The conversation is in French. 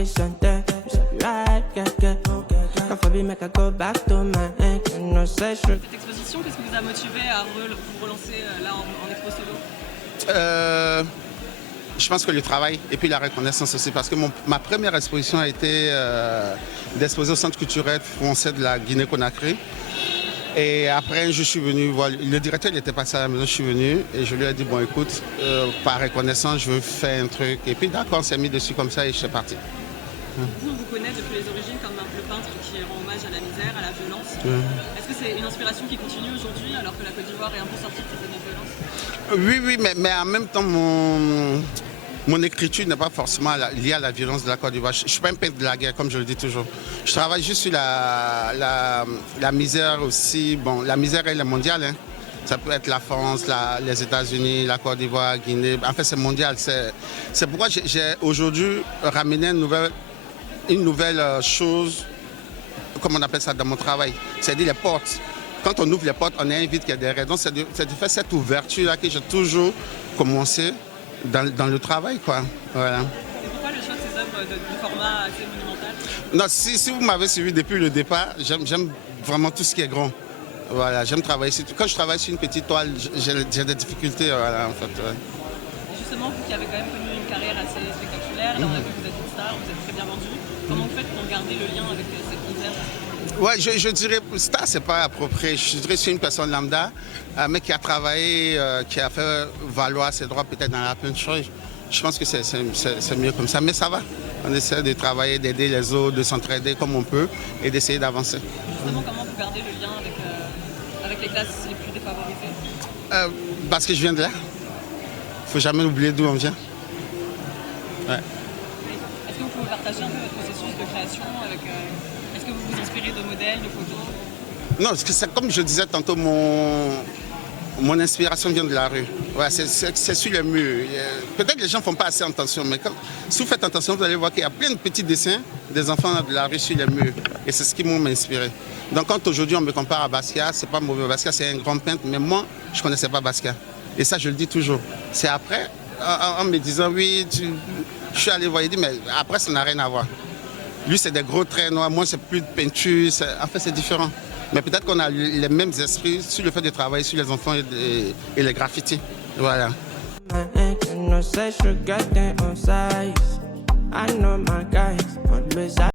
condition there. You said you right, yeah. Come for me, make I go back to my ex. You know, say shit. Cette exposition, qu'est-ce qui vous a motivé à vous relancer là en expo solo? Je pense que le travail et puis la reconnaissance aussi, parce que ma première exposition a été d'exposer au Centre culturel français de la Guinée-Conakry. Et après, je suis venu voir, le directeur il était passé à la maison, je suis venu et je lui ai dit, bon écoute, par reconnaissance, je veux faire un truc. Et puis d'accord, on s'est mis dessus comme ça et je suis parti. Vous connaissez depuis les origines comme le peintre qui rend hommage à la misère, à la violence. Est-ce que c'est une inspiration qui continue aujourd'hui alors que la Côte d'Ivoire est un peu sortie de ces années de violence? Oui, mais en même temps, mon écriture n'est pas forcément liée à la violence de la Côte d'Ivoire. Je ne suis pas un peintre de la guerre, comme je le dis toujours. Je travaille juste sur la misère aussi. Bon, la misère, elle est mondiale. Hein. Ça peut être la France, les États-Unis, la Côte d'Ivoire, Guinée. En fait, c'est mondial. C'est pourquoi j'ai aujourd'hui ramené une nouvelle chose, comme on appelle ça dans mon travail. C'est-à-dire les portes. Quand on ouvre les portes, on invite qu'il y a des raisons. C'est de faire cette ouverture-là que j'ai toujours commencé dans le travail, quoi. Voilà. Et pourquoi le choix de ces œuvres de format assez monumental? Non, si vous m'avez suivi depuis le départ, j'aime vraiment tout ce qui est grand. Voilà, j'aime travailler. Quand je travaille sur une petite toile, j'ai des difficultés, voilà, en fait. Ouais. Justement, vous qui avez quand même connu une carrière assez spectaculaire, là on a vu que vous êtes une star, vous êtes très bien vendu. Comment vous faites pour garder le lien avec cette misère? Ouais, je dirais, star, c'est pas approprié. Je dirais que je suis une personne lambda, mais qui a travaillé, qui a fait valoir ses droits peut-être dans la peinture. Je pense que c'est mieux comme ça, mais ça va. On essaie de travailler, d'aider les autres, de s'entraider comme on peut et d'essayer d'avancer. Justement, comment vous gardez le lien avec les classes les plus défavorisées? Parce que je viens de là. Il ne faut jamais oublier d'où on vient. Ouais. Est-ce que vous pouvez partager un peu votre processus de création avec... Est-ce que vous vous inspirez de modèles, de photos? Non, c'est comme je disais tantôt, mon inspiration vient de la rue. Ouais, c'est sur les murs. Peut-être que les gens ne font pas assez attention, mais si vous faites attention, vous allez voir qu'il y a plein de petits dessins des enfants de la rue sur les murs. Et c'est ce qui m'a inspiré. Donc quand aujourd'hui on me compare à Basquiat, c'est pas mauvais. Basquiat, c'est un grand peintre, mais moi, je ne connaissais pas Basquiat. Et ça, je le dis toujours. C'est après, en me disant, oui, je suis allé voir, il dit, mais après, ça n'a rien à voir. Lui, c'est des gros traits noirs, moi, c'est plus de peinture. En fait, c'est différent. Mais peut-être qu'on a les mêmes esprits sur le fait de travailler sur les enfants et les graffitis. Voilà.